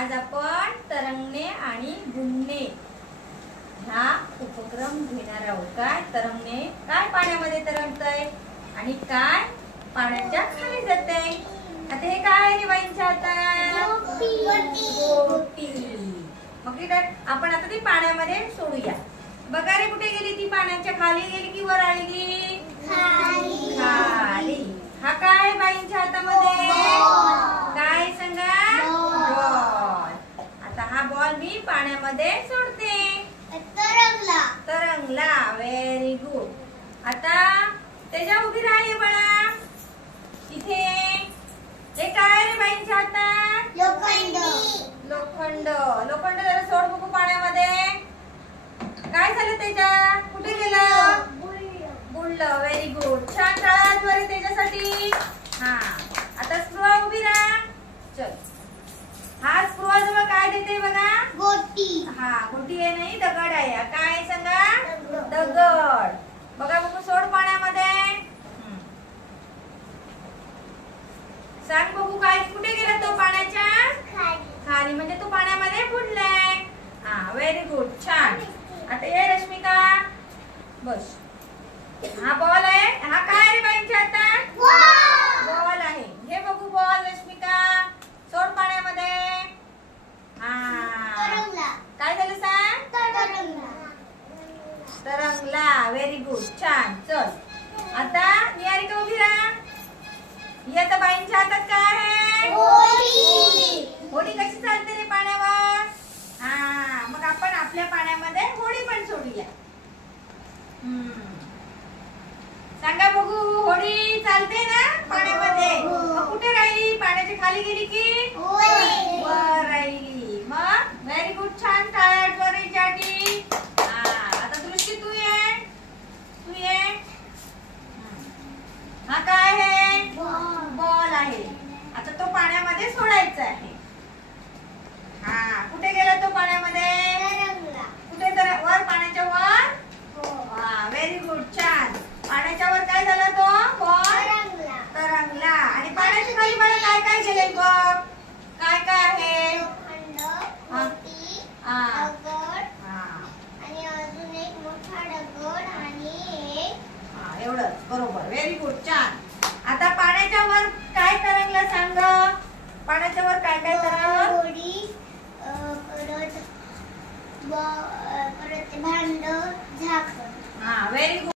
आज आपण तरंगणे आणि बुडणे हा उपक्रम घेणार आहोत। काय तरंगणे, काय पाण्यामध्ये तरंगतय आणि काय पाण्याच्या खाली जातंय। आता हे काय आहे बाईंच्या हातात? गोटी। मग आपण आता ती पाण्यामध्ये सोडूया। बघा रे, कुठे गेली ती? पाण्याच्या खाली गेली की वर आली? खाली। खाली। हा काय बाईंच्या हातामध्ये? काय सांगा? बॉल। आता हा बॉल मी पाण्यामध्ये सोडते। तरंगला। तरंगला, व्हेरी गुड। आता त्याच्या उभी राहिली बाळा इथे। हे काय रे बाईंच्या हातात? लोखंड। लोखंड। लोखंड जरा सोड बघू पाण्यामध्ये। काय झालं त्याच्या? कुठे गेलं? बुडलं। व्हेरी गुड, छान टाळ्या बरं त्याच्यासाठी। हा, आता स्पृहा उभी राहा। चल, हा स्पृहा जवळ काय देते बघा? गोटी। हा, गोटी आहे नाही, दगड आहे। काय सांगा? दगड। बघा बघू, सोड पाण्यामध्ये। सांग बघू, काय कुठे गेला तो? पाण्याच्या खाली, म्हणजे तो पाण्यामध्ये बुडलाय। हा, व्हेरी गुड, छान। आता ये रश्मिका, बस। हा बॉल आहे। हा काय रे बाईंच्या हातात? बॉल आहे। हे बघू बॉल रश्मिका, सोड पाण्यामध्ये। हा, काय झालं सांग? तरंगला। व्हेरी गुड, छान। चल, आता निहारिका उभी राहा। ही आता बाईंच्या हातात काय आहे? होडी। कशी चालते रे पाण्यावर? हा, मग आपण आपल्या पाण्यामध्ये होडी पण सोडूया। सांगा बघू, होडी चालते ना पाण्यामध्ये? मग कुठे राहिली? पाण्याच्या खाली गेली की वर राहिली? मग व्हेरी गुड, छान। टाळ्या द्वारेसाठी। आता दृष्टी तू ये, तू ये। हा काय आहे? बॉल आहे। आता तो पाण्यामध्ये सोडायचा आहे। हा, कुठे गेला तो पाण्यामध्ये? कुठे? तर वर, पाण्याच्या वर। हा, व्हेरी गुड, छान। पाण्याच्या वर काय झाला तो? बॉल तरंगला। आणि पाण्याच्या खाली मला काय काय गेले बघ? काय काय आहे? आणि अजून एक मोठा दगड आणि एवढंच, बरोबर, व्हेरी गुड, छान। आता पाण्याच्या वर काय तरंगलं सांग? पाण्याच्या वर काय काय तरंगलं? होडी, परत भांड, झाकण। हा, व्हेरी गुड।